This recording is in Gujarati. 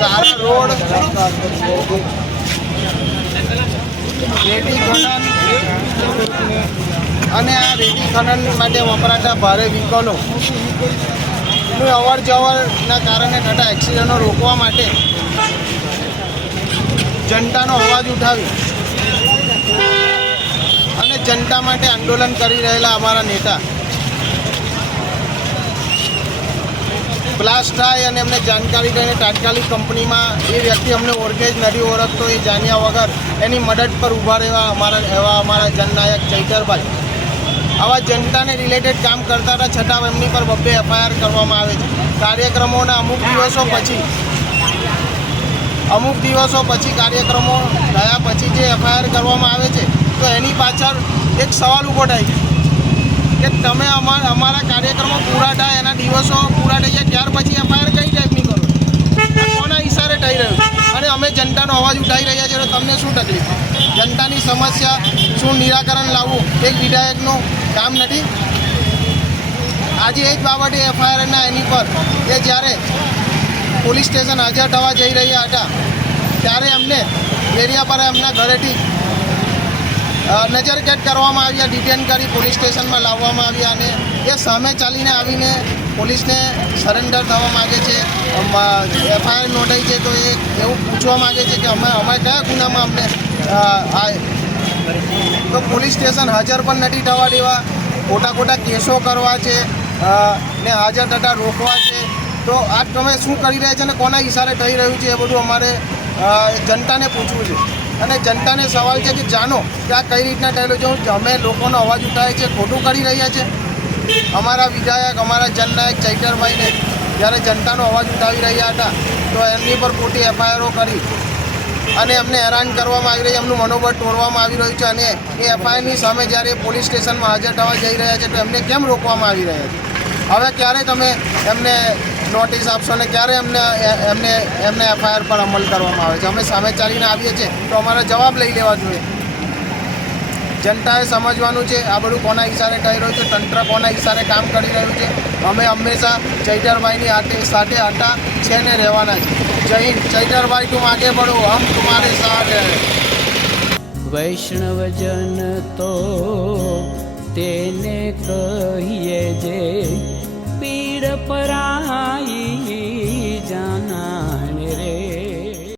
સારા રોડ, રેતી ખનન અને આ રેતી ખનન માટે વપરાતા ભારે વ્હીકલોનું અવર જવરના કારણે થતા એક્સિડન્ટો રોકવા માટે જનતાનો અવાજ ઉઠાવી અને જનતા માટે આંદોલન કરી રહેલા અમારા નેતા બ્લાસ્ટ થાય અને એમને જાણકારી લઈને તાત્કાલિક કંપનીમાં એ વ્યક્તિ અમને ઓળખે જ નથી ઓળખતો એ જાણ્યા વગર એની મદદ પર ઊભા રહેવા અમારા જનનાયક ચૈતરભાઈ આવા જનતાને રિલેટેડ કામ કરતા હતા છતાં એમની પર 2 FIR કરવામાં આવે છે. કાર્યક્રમોના અમુક દિવસો પછી કાર્યક્રમો થયા પછી જે FIR કરવામાં આવે છે તો એની પાછળ એક સવાલ ઊભો થાય કે તમે અમારા કાર્યક્રમો પૂરા થાય એના દિવસો પૂરા થઈ જાય ત્યાર પછી FIR કઈ ટાઈપની કરો, કોના ઈશારે થઈ રહ્યું છે? અને અમે જનતાનો અવાજ ઉઠાવી રહ્યા છીએ તો તમને શું તકલીફ? જનતાની સમસ્યા શું નિરાકરણ લાવવું એક વિધાયકનું કામ નથી? આજે એ જ બાબતે FIRના એની પર એ જ્યારે પોલીસ સ્ટેશન હાજર થવા જઈ રહ્યા હતા ત્યારે અમને એરિયા પર એમના ઘરેથી નજરકેદ કરવામાં આવ્યા, ડિટેન કરી પોલીસ સ્ટેશનમાં લાવવામાં આવ્યા અને એ સામે ચાલીને આવીને પોલીસને સરેન્ડર થવા માગે છે. FIR નોંધાઈ છે તો એ એવું પૂછવા માગે છે કે અમે કયા ગુનામાં અમને તો પોલીસ સ્ટેશન હાજર પણ નથી થવા દેવા, ખોટા કેસો કરવા છે ને હાજર થતા રોકવા છે. તો આ તમે શું કરી રહ્યા છે અને કોના ઈશારે થઈ રહ્યું છે એ બધું અમારે જનતાને પૂછવું છે. અને જનતાને સવાલ છે કે જાણો કે આ કઈ રીતના થયેલું છે. અમે લોકોનો અવાજ ઉઠાવે છે, ખોટું કરી રહ્યા છે. અમારા વિધાયક અમારા જનનાયક ચૈતરભાઈને જ્યારે જનતાનો અવાજ ઉઠાવી રહ્યા હતા તો એમની પર ખોટી FIRઓ કરી અને એમને હેરાન કરવામાં આવી રહ્યું છે, એમનું મનોબળ તોડવામાં આવી રહ્યું છે. અને એ FIRની સામે જ્યારે પોલીસ સ્ટેશનમાં હાજર થવા જઈ રહ્યા છે તો એમને કેમ રોકવામાં આવી રહ્યા છે? હવે ક્યારે તમે એમને નોટિસ આપશો ને ક્યારે એમને FIR પર અમલ કરવામાં આવે છે? અમે સામે ચાલીને આવીએ છીએ તો અમારે જવાબ લઈ લેવા જોઈએ. જનતાએ સમજવાનું છે આ બધું કોના ઈશારે થઈ રહ્યું છે, તંત્ર કોના ઈશારે કામ કરી રહ્યું છે. અમે હંમેશા ચૈતરભાઈની સાથે હતા છે ને રહેવાના છે. જય હિન્દ. ચૈતરભાઈ તું આગે બઢો, હમ તુમ્હારે સાથ હૈ. વૈષ્ણવજન તો તેને કહીએ જે પીડ પરાઈ જાના.